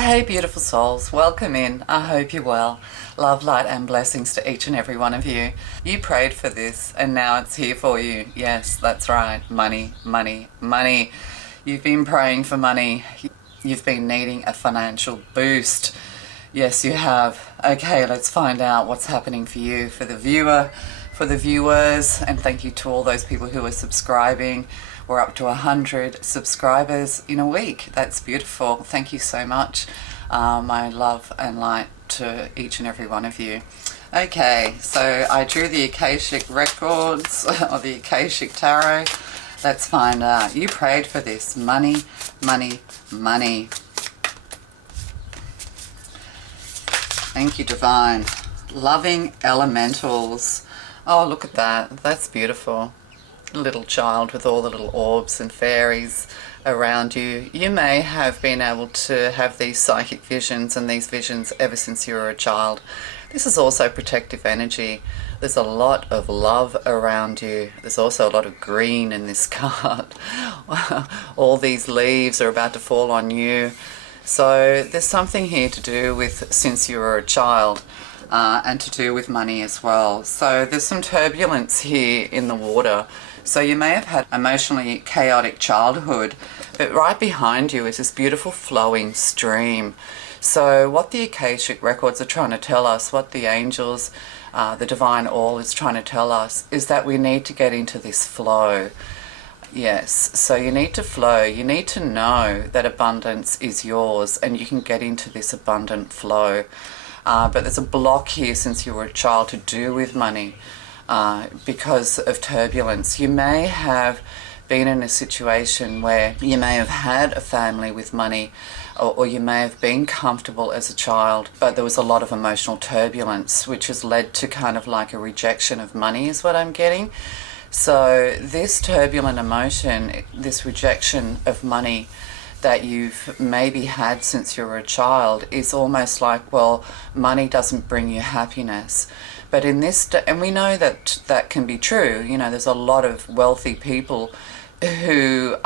Hey beautiful souls, welcome in. I hope you're well. Love, light and blessings to each and every one of you. You prayed for this and now it's here for you. Yes, that's right. Money, money, money. You've been praying for money. You've been needing a financial boost. Yes, you have. Okay, let's find out what's happening for you, for the viewer, for the viewers, and thank you to all those people who are subscribing. We're up to 100 subscribers in a week. That's beautiful. Thank you so much. My love and light to each and every one of you. Okay, so I drew the Akashic records, or the Akashic Tarot. Let's find out. You prayed for this. Money, money, money. Thank you, Divine. Loving elementals. Oh, look at that. That's beautiful. Little child with all the little orbs and fairies around you. You may have been able to have these psychic visions and these visions ever since you were a child. This is also protective energy. There's a lot of love around you. There's also a lot of green in this card. All these leaves are about to fall on you. So there's something here to do with since you were a child. And to do with money as well. So there's some turbulence here in the water. So you may have had emotionally chaotic childhood, but right behind you is this beautiful flowing stream. So what the Akashic records are trying to tell us, what the angels, the divine all is trying to tell us, is that we need to get into this flow. Yes, so you need to flow. You need to know that abundance is yours and you can get into this abundant flow. But there's a block here since you were a child to do with money because of turbulence. You may have been in a situation where you may have had a family with money, or you may have been comfortable as a child, but there was a lot of emotional turbulence which has led to kind of like a rejection of money is what I'm getting. So this turbulent emotion, this rejection of money that you've maybe had since you were a child is almost like, well, money doesn't bring you happiness. But in this, and we know that that can be true, you know, there's a lot of wealthy people who,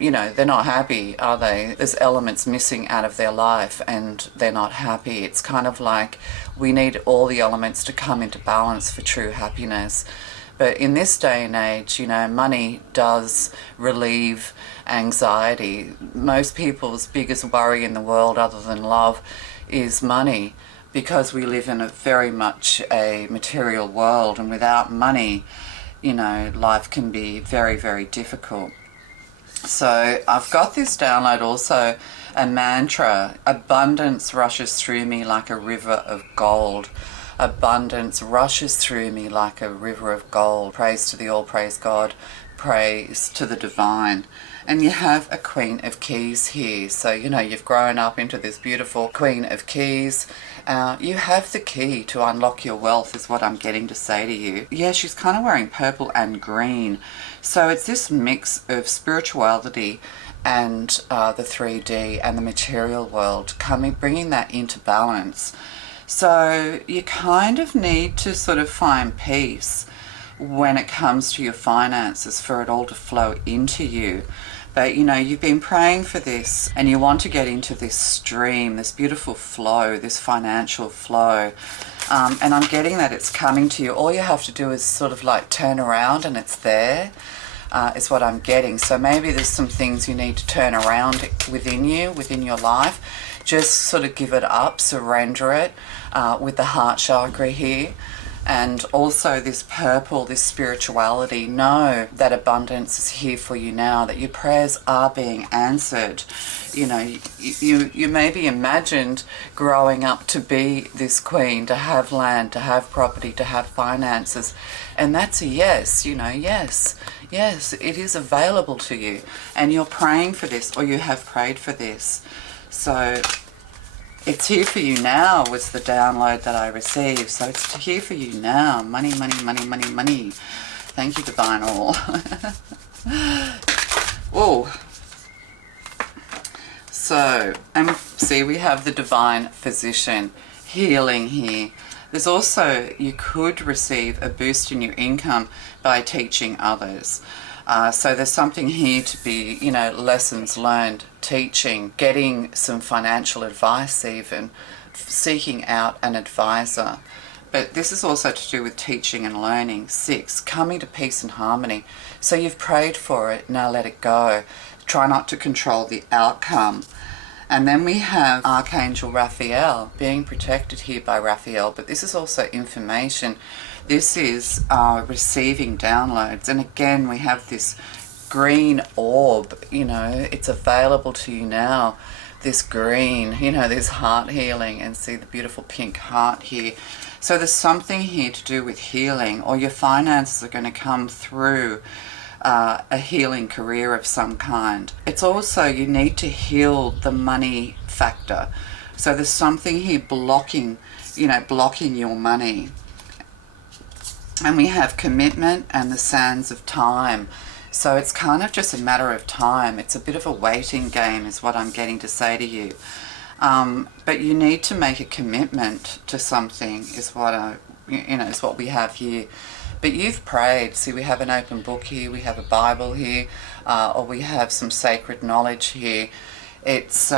you know, they're not happy, are they? There's elements missing out of their life and they're not happy. It's kind of like we need all the elements to come into balance for true happiness. But in this day and age, you know, money does relieve anxiety. Most people's biggest worry in the world other than love is money, because we live in a very much a material world, and without money, you know, life can be very, very difficult. So I've got this download also, a mantra: abundance rushes through me like a river of gold. Abundance rushes through me like a river of gold. Praise to the all, praise God, praise to the divine. And you have a Queen of Keys here. So, you know, you've grown up into this beautiful Queen of Keys. You have the key to unlock your wealth is what I'm getting to say to you. Yeah, she's kind of wearing purple and green. So it's this mix of spirituality and the 3D and the material world, bringing that into balance. So you kind of need to sort of find peace when it comes to your finances for it all to flow into you. But, you know, you've been praying for this and you want to get into this stream, this beautiful flow, this financial flow. And I'm getting that it's coming to you. All you have to do is sort of like turn around and it's there, is what I'm getting. So maybe there's some things you need to turn around within you, within your life. Just sort of give it up, surrender it with the heart chakra here. And also this purple, this spirituality. Know that abundance is here for you now, that your prayers are being answered. You know, you maybe imagined growing up to be this queen, to have land, to have property, to have finances. And that's a yes, you know, yes, it is available to you. And you're praying for this, or you have prayed for this. So it's here for you now was the download that I received. So it's here for you now. Money, money, money, money, money. Thank you, Divine All. Oh. So, and see, we have the Divine Physician, healing here. There's also, you could receive a boost in your income by teaching others. So there's something here to be, you know, lessons learned, teaching, getting some financial advice even, seeking out an advisor. But this is also to do with teaching and learning. 6, coming to peace and harmony. So you've prayed for it, now let it go. Try not to control the outcome. And then we have Archangel Raphael, being protected here by Raphael. But this is also information. This is receiving downloads. And again, we have this green orb, you know, it's available to you now. This green, you know, this heart healing, and see the beautiful pink heart here. So there's something here to do with healing, or your finances are going to come through a healing career of some kind. It's also, you need to heal the money factor. So there's something here blocking, you know, blocking your money. And we have commitment and the sands of time. So it's kind of just a matter of time. It's a bit of a waiting game is what I'm getting to say to you. But you need to make a commitment to something is what is what we have here. But you've prayed. See, we have an open book here, we have a Bible here, or we have some sacred knowledge here. It's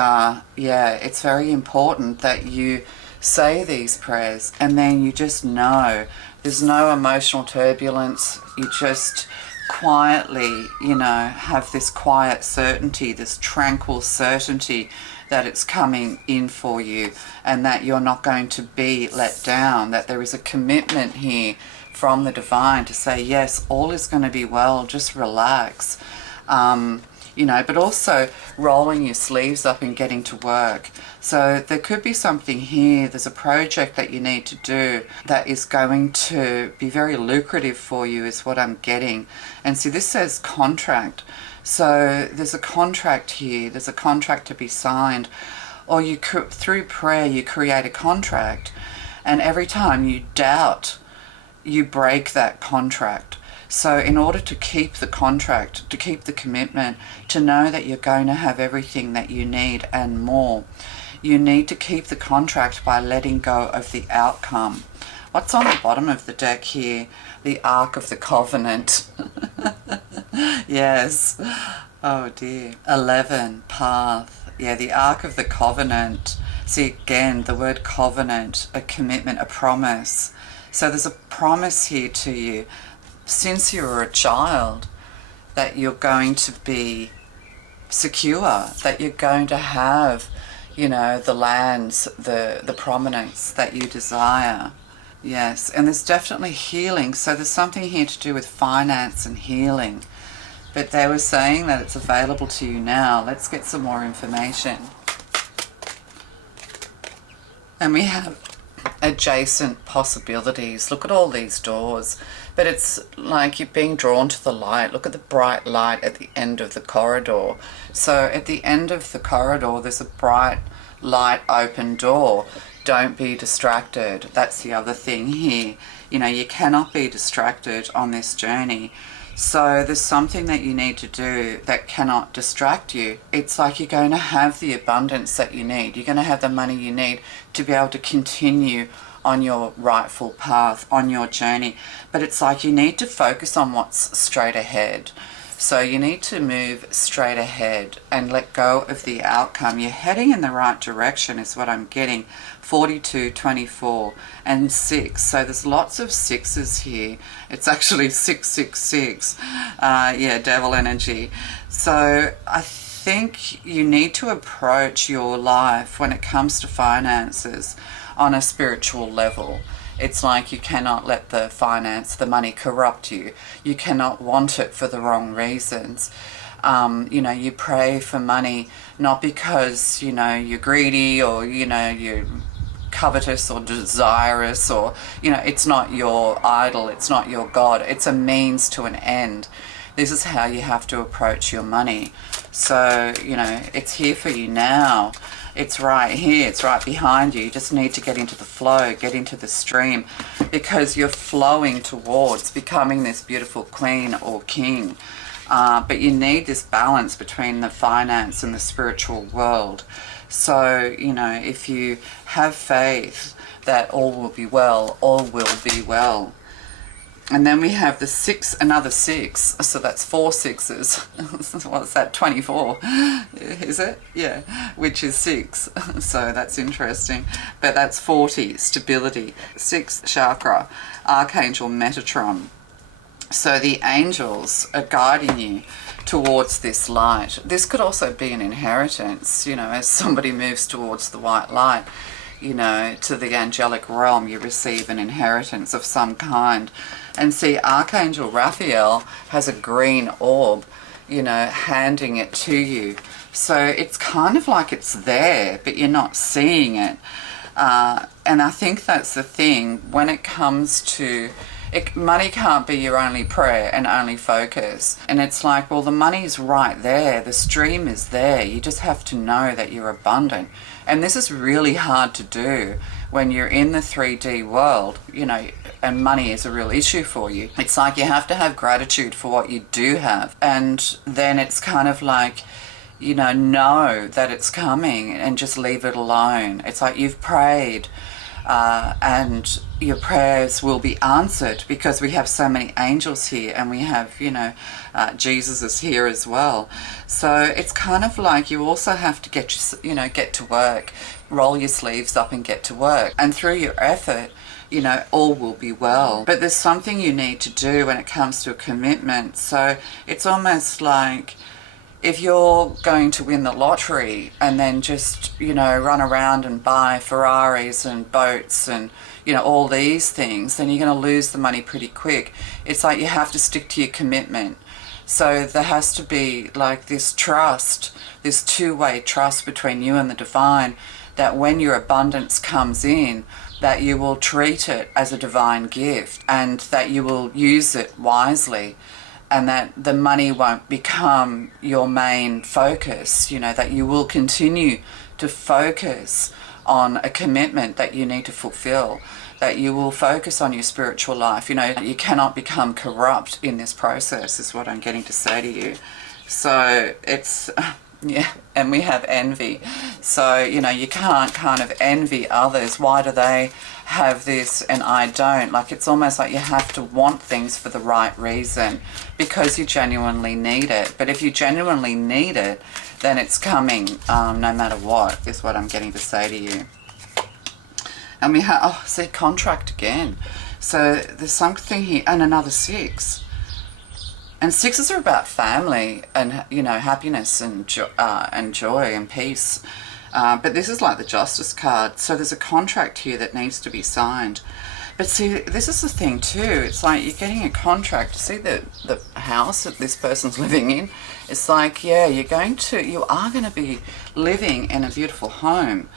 it's very important that you say these prayers, and then you just know there's no emotional turbulence. You just quietly, you know, have this quiet certainty, this tranquil certainty that it's coming in for you, and that you're not going to be let down, that there is a commitment here from the divine to say, yes, all is going to be well, just relax. You know, but also rolling your sleeves up and getting to work. So there could be something here, there's a project that you need to do that is going to be very lucrative for you is what I'm getting. And see, this says contract. So there's a contract here, there's a contract to be signed. Or you through prayer, you create a contract, and every time you doubt, you break that contract. So in order to keep the contract, to keep the commitment, to know that you're going to have everything that you need and more, you need to keep the contract by letting go of the outcome. What's on the bottom of the deck here? The Ark of the Covenant. Yes. Oh dear. 11, path. Yeah, the Ark of the Covenant. See, again, the word covenant, a commitment, a promise. So there's a promise here to you since you were a child that you're going to be secure, that you're going to have, you know, the lands, the prominence that you desire. Yes, and there's definitely healing. So there's something here to do with finance and healing. But they were saying that it's available to you now. Let's get some more information. And we have adjacent possibilities. Look at all these doors. But it's like you're being drawn to the light. Look at the bright light at the end of the corridor. So at the end of the corridor, there's a bright light open door. Don't be distracted. That's the other thing here. You know, you cannot be distracted on this journey. So there's something that you need to do that cannot distract you. It's like you're going to have the abundance that you need. You're going to have the money you need to be able to continue on your rightful path, on your journey. But it's like you need to focus on what's straight ahead. So you need to move straight ahead and let go of the outcome. You're heading in the right direction is what I'm getting. 42, 24 and 6. So there's lots of sixes here. It's actually 666. Yeah, devil energy. So I think you need to approach your life when it comes to finances on a spiritual level. It's like you cannot let the finance, the money corrupt you. You cannot want it for the wrong reasons. You know, you pray for money not because, you know, you're greedy or, you know, you're covetous or desirous or, you know, it's not your idol, it's not your God. It's a means to an end. This is how you have to approach your money. So, you know, it's here for you now. It's right here, it's right behind you. You just need to get into the flow, get into the stream, because you're flowing towards becoming this beautiful queen or king. But you need this balance between the finance and the spiritual world. So, you know, if you have faith that all will be well, all will be well. And then we have the 6, another 6, so that's 4 sixes. What's that, 24, is it? Yeah, which is 6, so that's interesting. But that's 40, stability. 6th chakra, Archangel Metatron. So the angels are guiding you towards this light. This could also be an inheritance, you know, as somebody moves towards the white light, you know, to the angelic realm, you receive an inheritance of some kind. And see, Archangel Raphael has a green orb, you know, handing it to you. So it's kind of like it's there, but you're not seeing it. And I think that's the thing when it comes to money can't be your only prayer and only focus. And it's like, well, the money's right there. The stream is there. You just have to know that you're abundant. And this is really hard to do when you're in the 3D world, you know, and money is a real issue for you. It's like you have to have gratitude for what you do have. And then it's kind of like, you know that it's coming and just leave it alone. It's like you've prayed, and your prayers will be answered because we have so many angels here, and we have, you know, Jesus is here as well. So it's kind of like you also have to get to work, roll your sleeves up and get to work. And through your effort, you know, all will be well. But there's something you need to do when it comes to a commitment. So it's almost like if you're going to win the lottery and then just, you know, run around and buy Ferraris and boats and, you know, all these things, then you're going to lose the money pretty quick. It's like you have to stick to your commitment. So there has to be like this trust, this two-way trust between you and the divine, that when your abundance comes in, that you will treat it as a divine gift and that you will use it wisely, and that the money won't become your main focus, you know, that you will continue to focus on a commitment that you need to fulfill, that you will focus on your spiritual life. You know, you cannot become corrupt in this process is what I'm getting to say to you. So it's, yeah, and we have envy. So, you know, you can't kind of envy others. Why do they have this and I don't? Like, it's almost like you have to want things for the right reason because you genuinely need it. But if you genuinely need it, then it's coming no matter what, is what I'm getting to say to you. And we have, oh, see, contract again. So there's something here, and another 6. And 6s are about family and, you know, happiness and joy and peace. But this is like the Justice card. So there's a contract here that needs to be signed. But see, this is the thing too. It's like you're getting a contract. See the house that this person's living in? It's like, yeah, you are going to be living in a beautiful home.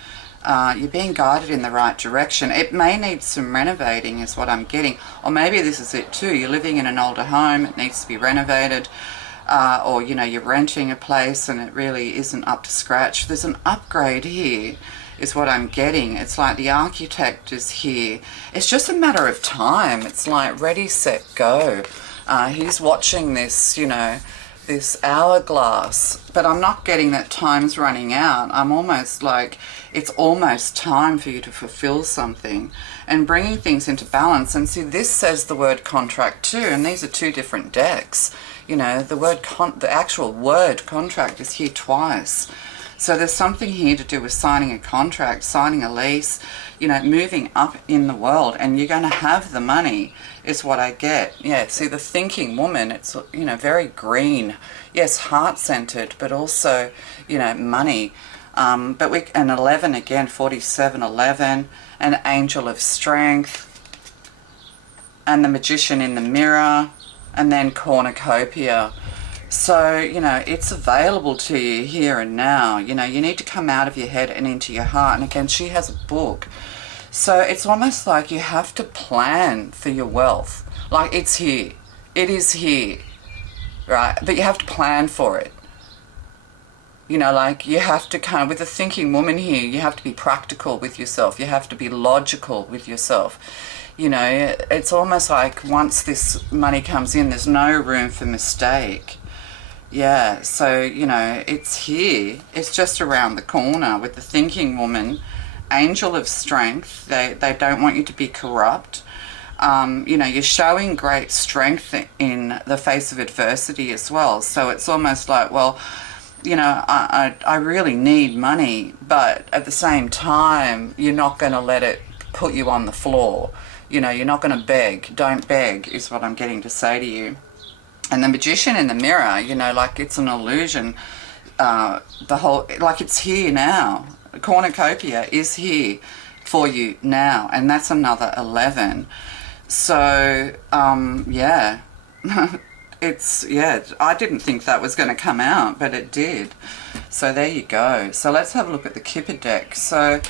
You're being guided in the right direction. It may need some renovating is what I'm getting. Or maybe this is it too. You're living in an older home. It needs to be renovated. Or, you know, you're renting a place and it really isn't up to scratch. There's an upgrade here is what I'm getting. It's like the architect is here. It's just a matter of time. It's like ready, set, go. He's watching this, you know, this hourglass, but I'm not getting that time's running out. I'm almost like it's almost time for you to fulfill something and bringing things into balance. And see, this says the word contract too, and these are 2 different decks. You know, the actual word contract is here twice. So there's something here to do with signing a contract, signing a lease, you know, moving up in the world, and you're going to have the money is what I get. Yeah, see, the thinking woman, it's, you know, very green. Yes, heart-centered, but also, you know, money. But an 11 again, 47, 11, an angel of strength, and the magician in the mirror, and then cornucopia. So, you know, it's available to you here and now. You know, you need to come out of your head and into your heart. And again, she has a book. So it's almost like you have to plan for your wealth. Like, it's here. It is here, right? But you have to plan for it. You know, like, you have to kind of, with the thinking woman here, you have to be practical with yourself. You have to be logical with yourself. You know, it's almost like once this money comes in, there's no room for mistake. Yeah, so, you know, it's here. It's just around the corner with the thinking woman, angel of strength. They don't want you to be corrupt. You know, you're showing great strength in the face of adversity as well. So it's almost like, well, you know, I really need money, but at the same time, you're not going to let it put you on the floor. You know, you're not going to beg. Don't beg is what I'm getting to say to you. And the Magician in the mirror, you know, like it's an illusion. The whole, like it's here now. Cornucopia is here for you now. And that's another 11. So, yeah. I didn't think that was going to come out, but it did. So there you go. So let's have a look at the Kipper Deck. So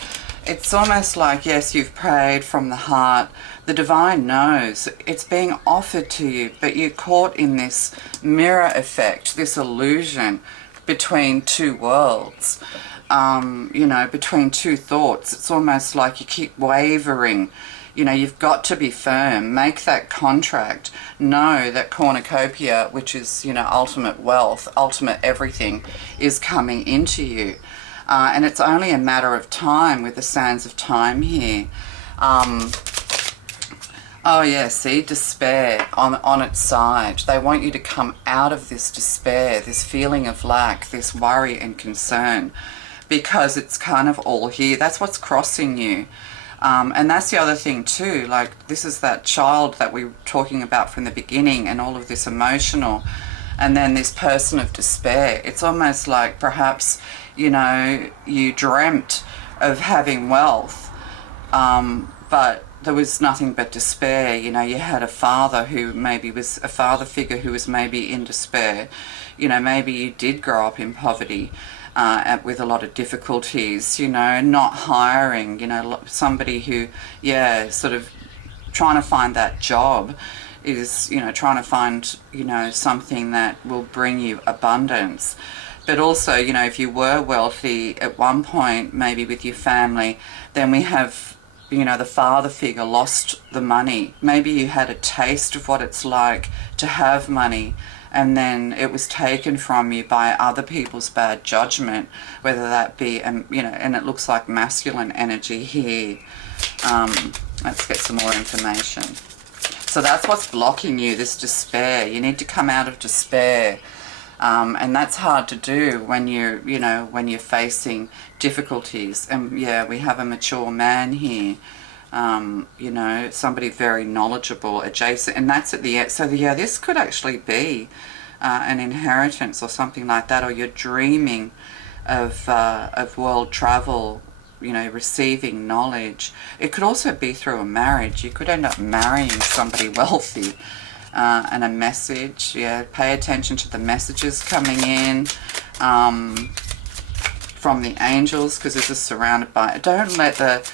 it's almost like, yes, you've prayed from the heart. The divine knows it's being offered to you, but you're caught in this mirror effect, this illusion between two worlds, you know, between two thoughts. It's almost like you keep wavering. You know, you've got to be firm, make that contract, know that cornucopia, which is, you know, ultimate wealth, ultimate everything, is coming into you. And it's only a matter of time with the sands of time here. Oh yeah, see, despair on its side. They want you to come out of this despair, this feeling of lack, this worry and concern, because it's kind of all here. That's what's crossing you. And that's the other thing too, like this is that child that we were talking about from the beginning, and all of this emotional, and then this person of despair. It's almost like perhaps, you know, you dreamt of having wealth, but there was nothing but despair. You know, you had a father who maybe was a father figure who was maybe in despair. You know, maybe you did grow up in poverty, with a lot of difficulties, you know, not hiring, you know, somebody who, yeah, sort of trying to find that job is, you know, trying to find, you know, something that will bring you abundance. But also, you know, if you were wealthy at one point, maybe with your family, then we have, you know, the father figure lost the money. Maybe you had a taste of what it's like to have money, and then it was taken from you by other people's bad judgment, whether that be, you know, and it looks like masculine energy here. Let's get some more information. So that's what's blocking you, this despair. You need to come out of despair. And that's hard to do when you're, you know, when you're facing difficulties. And yeah, we have a mature man here. You know, somebody very knowledgeable, adjacent, and that's at the end. So yeah, this could actually be an inheritance or something like that, or you're dreaming of world travel, you know, receiving knowledge. It could also be through a marriage. You could end up marrying somebody wealthy, and a message. Yeah, pay attention to the messages coming in from the angels, because this is surrounded by. Don't let the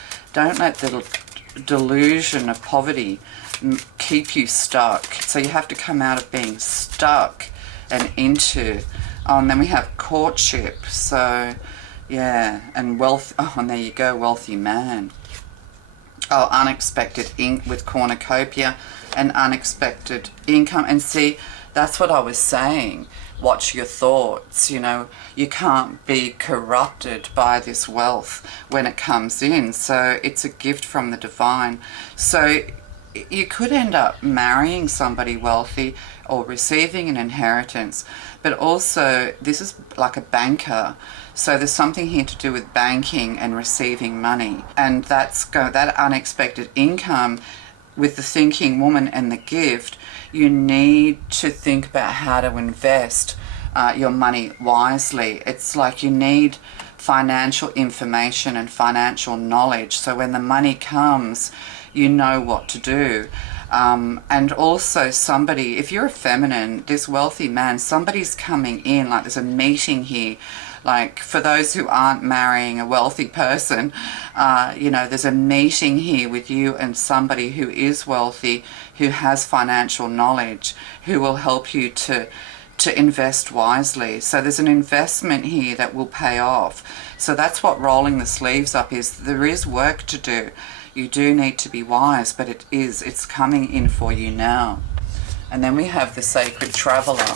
delusion of poverty keep you stuck. So you have to come out of being stuck and into. Oh, and then we have courtship. So yeah, and wealth. Oh, and there you go, wealthy man. Oh, unexpected with cornucopia and unexpected income. And see, that's what I was saying. Watch your thoughts. You know, you can't be corrupted by this wealth when it comes in. So it's a gift from the divine. So you could end up marrying somebody wealthy or receiving an inheritance. But also, this is like a banker. So there's something here to do with banking and receiving money. And that unexpected income with the thinking woman and the gift, you need to think about how to invest your money wisely. It's like you need financial information and financial knowledge. So when the money comes, you know what to do. And also somebody, if you're a feminine, this wealthy man, somebody's coming in, like there's a meeting here. Like for those who aren't marrying a wealthy person, you know, there's a meeting here with you and somebody who is wealthy, who has financial knowledge, who will help you to invest wisely. So there's an investment here that will pay off. So that's what rolling the sleeves up is. There is work to do. You do need to be wise, but it's coming in for you now. And then we have the Sacred Traveler.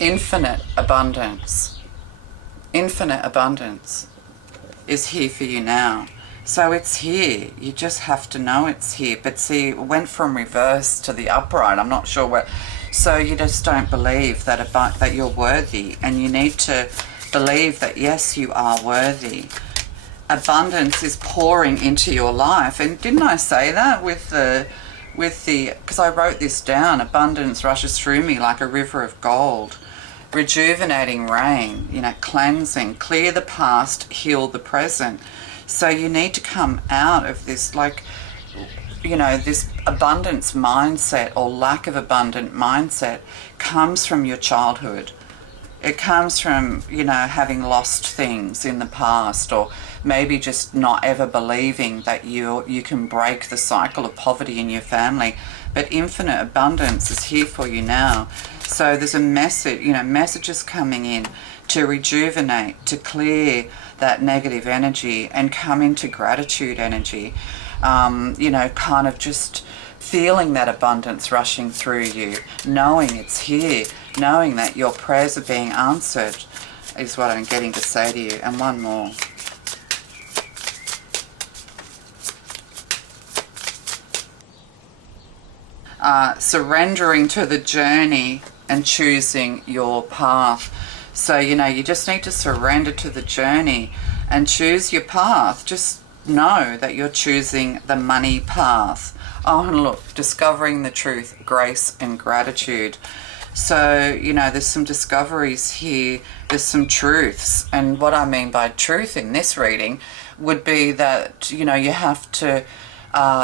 Infinite abundance is here for you now. So it's here. You just have to know it's here. But see, it went from reverse to the upright. I'm not sure what. So you just don't believe that that you're worthy, and you need to believe that yes, you are worthy. Abundance is pouring into your life. And didn't I say that with the because I wrote this down, abundance rushes through me like a river of gold. Rejuvenating rain, you know, cleansing, clear the past, heal the present. So you need to come out of this, like, you know, this abundance mindset or lack of abundant mindset comes from your childhood. It comes from, you know, having lost things in the past, or maybe just not ever believing that you can break the cycle of poverty in your family. But infinite abundance is here for you now. So there's a message, you know, messages coming in to rejuvenate, to clear that negative energy and come into gratitude energy. You know, kind of just feeling that abundance rushing through you, knowing it's here, knowing that your prayers are being answered is what I'm getting to say to you. And one more. Surrendering to the journey and choosing your path. So, you know, you just need to surrender to the journey and choose your path. Just know that you're choosing the money path. Oh, and look, discovering the truth, grace and gratitude. So, you know, there's some discoveries here, there's some truths. And what I mean by truth in this reading would be that, you know, you have to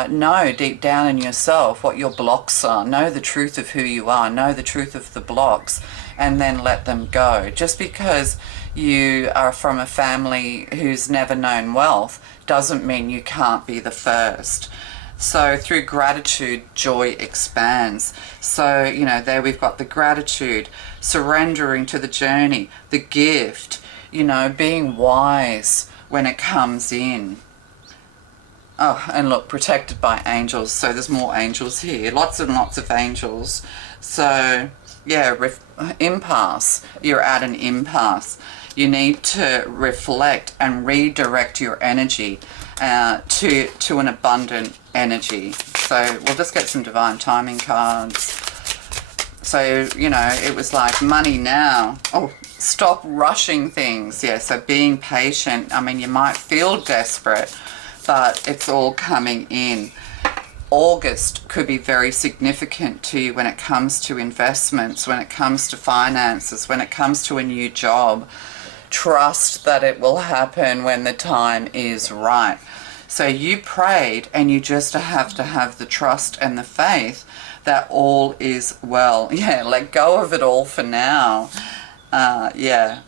know deep down in yourself what your blocks are. Know the truth of who you are. Know the truth of the blocks, and then let them go. Just because you are from a family who's never known wealth doesn't mean you can't be the first. So through gratitude, joy expands. So, you know, there we've got the gratitude, surrendering to the journey, the gift, you know, being wise when it comes in. Oh, and look, protected by angels. So there's more angels here. Lots and lots of angels. So, yeah, impasse. You're at an impasse. You need to reflect and redirect your energy to an abundant energy. So we'll just get some divine timing cards. So, you know, it was like money now. Oh, stop rushing things. Yeah, so being patient. I mean, you might feel desperate, but it's all coming in. August could be very significant to you when it comes to investments, when it comes to finances, when it comes to a new job. Trust that it will happen when the time is right. So you prayed, and you just have to have the trust and the faith that all is well. Yeah, let go of it all for now. Yeah.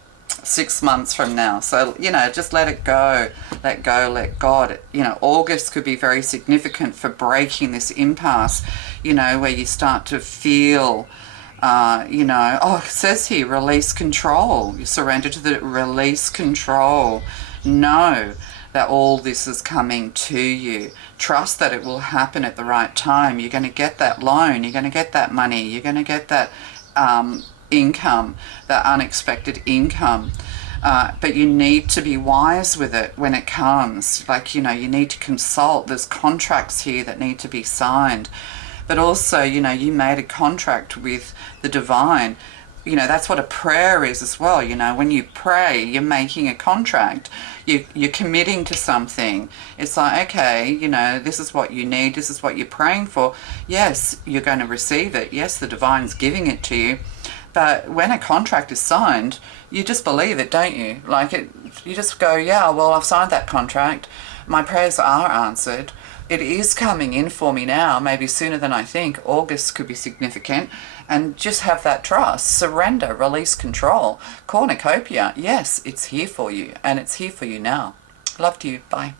6 months from now. So, you know, just let it go, let God. You know, August could be very significant for breaking this impasse, you know, where you start to feel, you know, oh, it says here, release control. You surrender to the release control. Know that all this is coming to you. Trust that it will happen at the right time. You're going to get that loan. You're going to get that money. You're going to get that income, that unexpected income. But you need to be wise with it when it comes. Like, you know, you need to consult. There's contracts here that need to be signed. But also, you know, you made a contract with the divine. You know, that's what a prayer is as well. You know, when you pray, you're making a contract. You're committing to something. It's like, okay, you know, this is what you need. This is what you're praying for. Yes, you're going to receive it. Yes, the divine's giving it to you. But when a contract is signed, you just believe it, don't you? Like, you just go, yeah, well, I've signed that contract. My prayers are answered. It is coming in for me now, maybe sooner than I think. August could be significant. And just have that trust. Surrender, release control. Cornucopia, yes, it's here for you. And it's here for you now. Love to you. Bye.